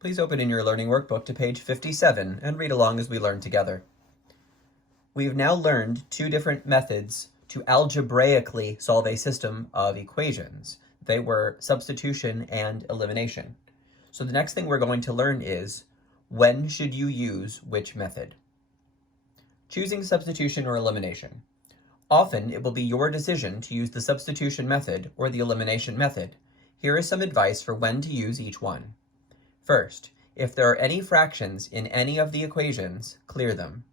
Please open in your learning workbook to page 57 and read along as we learn together. We've now learned two different methods to algebraically solve a system of equations. They were substitution and elimination. So the next thing we're going to learn is, when should you use which method? Choosing substitution or elimination. Often it will be your decision to use the substitution method or the elimination method. Here is some advice for when to use each one. First, if there are any fractions in any of the equations, clear them.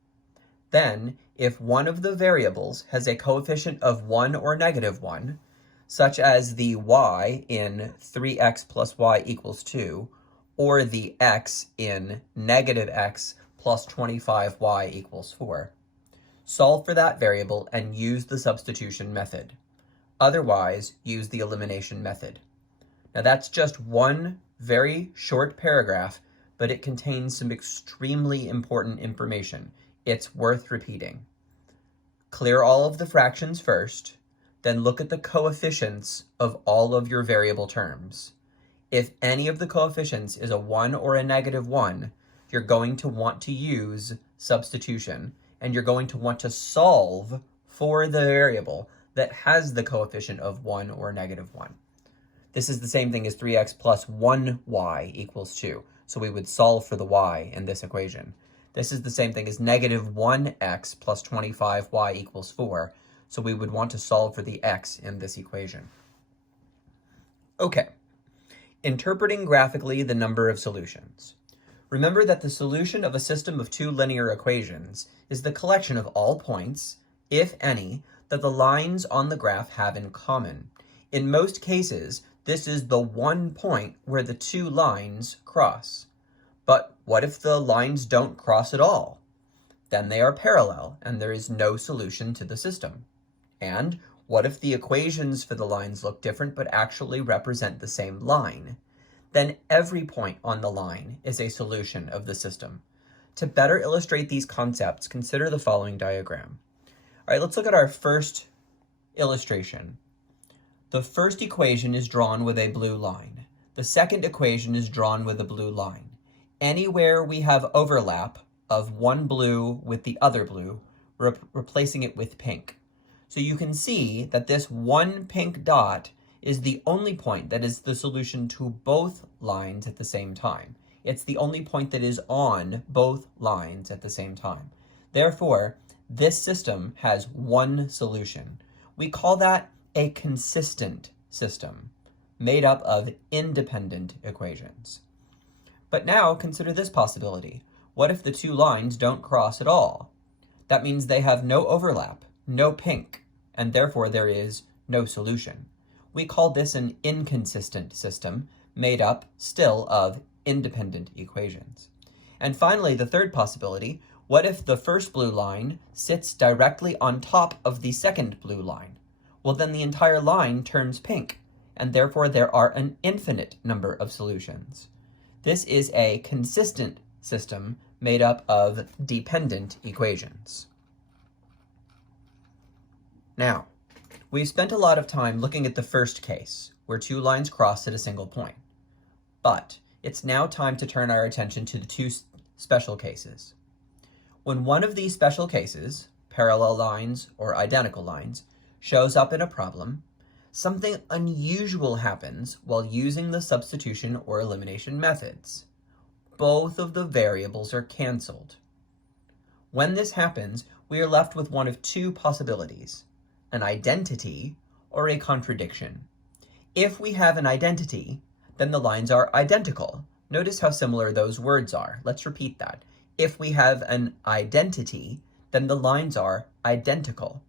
Then, if one of the variables has a coefficient of 1 or negative 1, such as the y in 3x plus y equals 2, or the x in negative x plus 25y equals 4, solve for that variable and use the substitution method. Otherwise, use the elimination method. Now that's just one very short paragraph, but it contains some extremely important information. It's worth repeating. Clear all of the fractions first, then look at the coefficients of all of your variable terms. If any of the coefficients is a 1 or a negative 1, you're going to want to use substitution, and you're going to want to solve for the variable that has the coefficient of 1 or negative 1. This is the same thing as 3x plus 1y equals 2. So we would solve for the y in this equation. This is the same thing as negative 1x plus 25y equals 4. So we would want to solve for the x in this equation. Okay. Interpreting graphically the number of solutions. Remember that the solution of a system of two linear equations is the collection of all points, if any, that the lines on the graph have in common. In most cases, this is the one point where the two lines cross. But what if the lines don't cross at all? Then they are parallel and there is no solution to the system. And what if the equations for the lines look different but actually represent the same line? Then every point on the line is a solution of the system. To better illustrate these concepts, consider the following diagram. All right, let's look at our first illustration. The first equation is drawn with a blue line. The second equation is drawn with a blue line. Anywhere we have overlap of one blue with the other blue, replacing it with pink. So you can see that this one pink dot is the only point that is the solution to both lines at the same time. It's the only point that is on both lines at the same time. Therefore, this system has one solution. We call that a consistent system, made up of independent equations. But now consider this possibility. What if the two lines don't cross at all? That means they have no overlap, no pink, and therefore there is no solution. We call this an inconsistent system, made up still of independent equations. And finally, the third possibility, what if the first blue line sits directly on top of the second blue line? Well, then the entire line turns pink, and therefore there are an infinite number of solutions. This is a consistent system made up of dependent equations. Now, we've spent a lot of time looking at the first case, where two lines cross at a single point. But it's now time to turn our attention to the two special cases. When one of these special cases, parallel lines or identical lines, shows up in a problem, something unusual happens while using the substitution or elimination methods. Both of the variables are canceled. When this happens, we are left with one of two possibilities, an identity or a contradiction. If we have an identity, then the lines are identical. Notice how similar those words are. Let's repeat that. If we have an identity, then the lines are identical.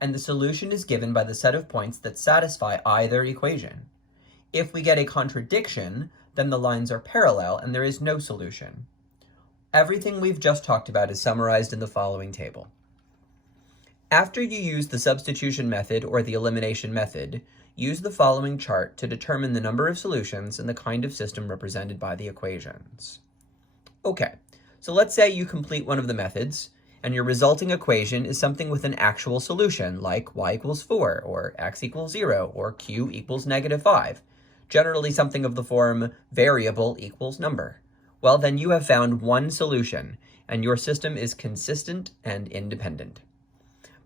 And the solution is given by the set of points that satisfy either equation. If we get a contradiction, then the lines are parallel and there is no solution. Everything we've just talked about is summarized in the following table. After you use the substitution method or the elimination method, use the following chart to determine the number of solutions and the kind of system represented by the equations. Okay, so let's say you complete one of the methods, and your resulting equation is something with an actual solution, like y equals 4, or x equals 0, or q equals -5. Generally something of the form variable equals number. well, then you have found one solution, and your system is consistent and independent.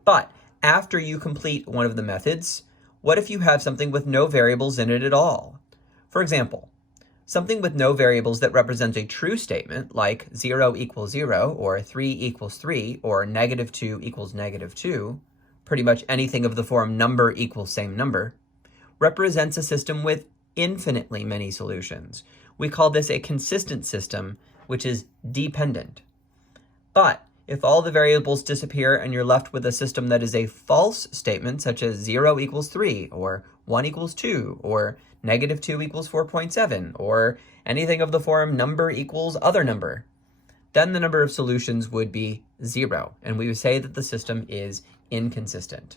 But after you complete one of the methods, what if you have something with no variables in it at all? For example, something with no variables that represents a true statement, like 0 equals 0, or 3 equals 3, or -2 equals -2, pretty much anything of the form number equals same number, represents a system with infinitely many solutions. We call this a consistent system, which is dependent. But if all the variables disappear and you're left with a system that is a false statement, such as 0 equals 3, or 1 equals 2, or -2 equals 4.7, or anything of the form number equals other number, then the number of solutions would be 0, and we would say that the system is inconsistent.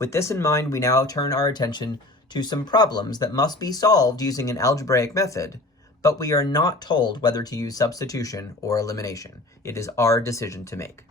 With this in mind, we now turn our attention to some problems that must be solved using an algebraic method, but we are not told whether to use substitution or elimination. It is our decision to make.